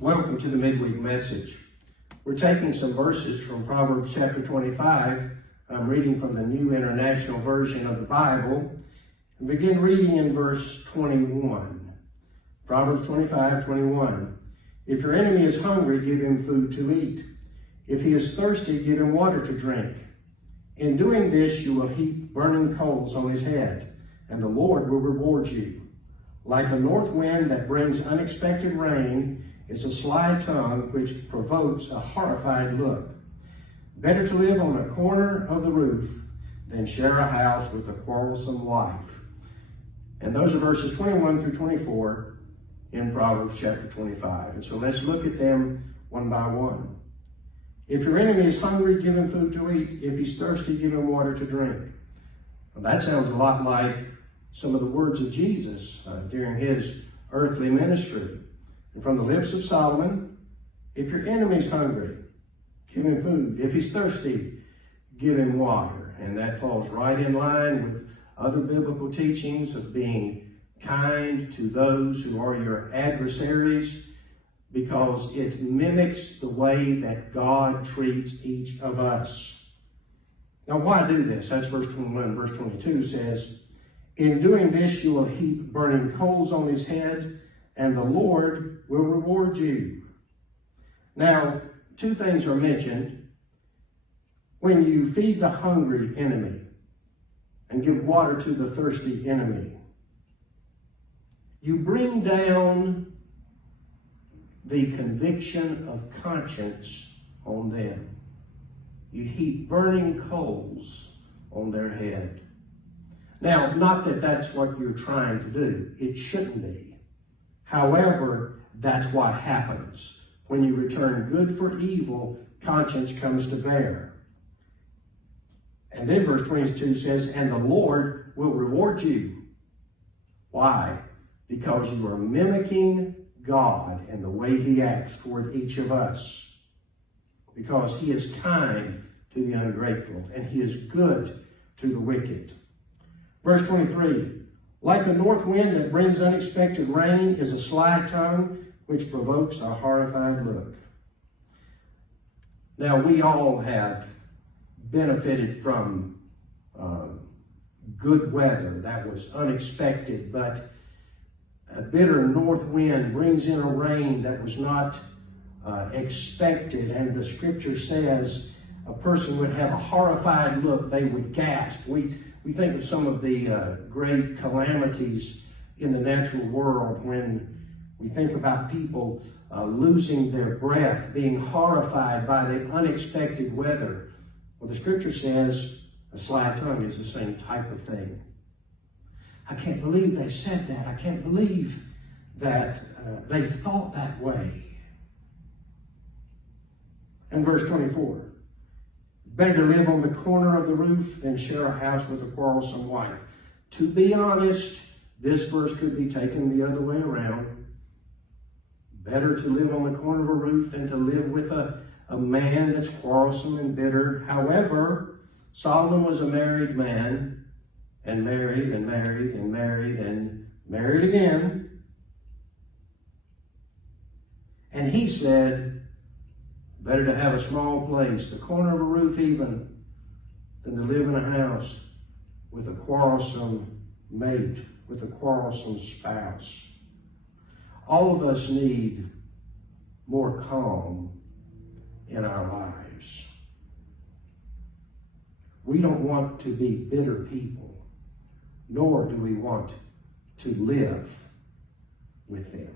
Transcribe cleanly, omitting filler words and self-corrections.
Welcome to the Midweek message. We're taking some verses from Proverbs chapter 25. I'm reading from the New International Version of the Bible. And begin reading in verse 21. Proverbs 25:21. If your enemy is hungry, give him food to eat. If he is thirsty, give him water to drink. In doing this, you will heap burning coals on his head, and the Lord will reward you. Like a north wind that brings unexpected rain is a sly tongue which provokes a horrified look. Better to live on a corner of the roof than share a house with a quarrelsome wife. And those are verses 21 through 24 in Proverbs chapter 25. And so let's look at them one by one. If your enemy is hungry, give him food to eat. If he's thirsty, give him water to drink. Well, that sounds a lot like some of the words of Jesus during his earthly ministry. And from the lips of Solomon, if your enemy's hungry, give him food. If he's thirsty, give him water. And that falls right in line with other biblical teachings of being kind to those who are your adversaries, because it mimics the way that God treats each of us. Now, why do this? That's verse 21. Verse 22 says, in doing this, you will heap burning coals on his head, and the Lord will reward you. Now, two things are mentioned. When you feed the hungry enemy and give water to the thirsty enemy, you bring down the conviction of conscience on them. You heap burning coals on their head. Now, not that that's what you're trying to do. It shouldn't be. However, that's what happens. When you return good for evil, conscience comes to bear. And then verse 22 says, and the Lord will reward you. Why? Because you are mimicking God and the way he acts toward each of us. Because he is kind to the ungrateful, and he is good to the wicked. Verse 23, like a north wind that brings unexpected rain is a sly tongue which provokes a horrified look. Now, we all have benefited from good weather that was unexpected, but a bitter north wind brings in a rain that was not expected, and the scripture says a person would have a horrified look. They would gasp. We think of some of the great calamities in the natural world when we think about people losing their breath, being horrified by the unexpected weather. Well, the scripture says a sly tongue is the same type of thing. I can't believe they said that. I can't believe that they thought that way. And verse 24. Better to live on the corner of the roof than share a house with a quarrelsome wife. To be honest, this verse could be taken the other way around. Better to live on the corner of a roof than to live with a man that's quarrelsome and bitter. However, Solomon was a married man, and married and married and married and married again. And he said, better to have a small place, the corner of a roof even, than to live in a house with a quarrelsome mate, with a quarrelsome spouse. All of us need more calm in our lives. We don't want to be bitter people, nor do we want to live with them.